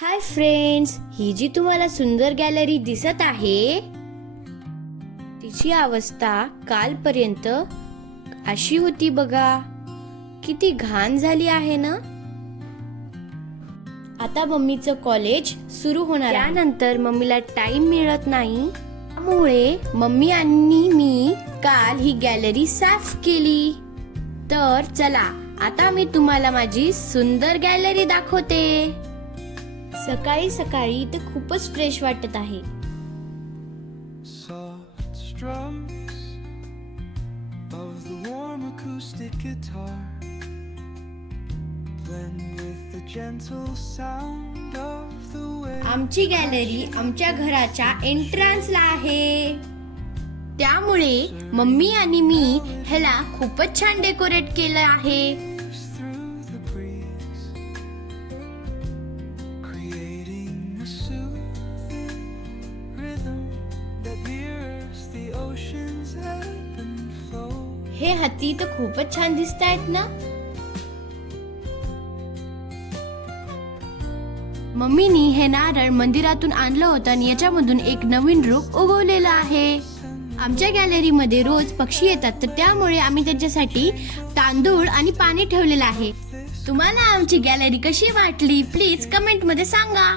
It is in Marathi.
हाय फ्रेंड्स, ही जी तुम्हाला सुंदर गॅलरी दिसत आहे तिची अवस्था कालपर्यंत अशी होती बघा. किती घाण झाली आहे ना. आता मम्मीचं कॉलेज सुरू होणार आहे. त्यानंतर मम्मीला टाइम मिळत नाही, त्यामुळे मम्मी आणि मी काल ही गॅलरी साफ केली. तर चला आता मी तुम्हाला माझी सुंदर गॅलरी दाखवते. सकाळी सकाळी इथे खूपच फ्रेश वाटत आहे. Soft strums of the warm acoustic guitar blend with the gentle sound of the waves. आमची गॅलरी आमच्या घराच्या एंट्रन्सला आहे, त्यामुळे मम्मी आणि मी ह्याला खूपच छान डेकोरेट केलं आहे. Through the breeze, creating a soothing rhythm that mirrors the ocean's ebb and flow. हे हत्ती तर खूपच छान दिसत आहेत ना. मम्मीनी हे नारळ मंदिरातून आणलं होतं आणि याच्यामधून एक नवीन रूप उगवलेलं आहे. आमच्या गॅलरीमध्ये रोज पक्षी येतात, तर त्यामुळे आम्ही त्यांच्यासाठी तांदूळ आणि पाणी ठेवलेलं आहे. तुम्हाला आमची गॅलरी कशी वाटली प्लीज कमेंट मध्ये सांगा.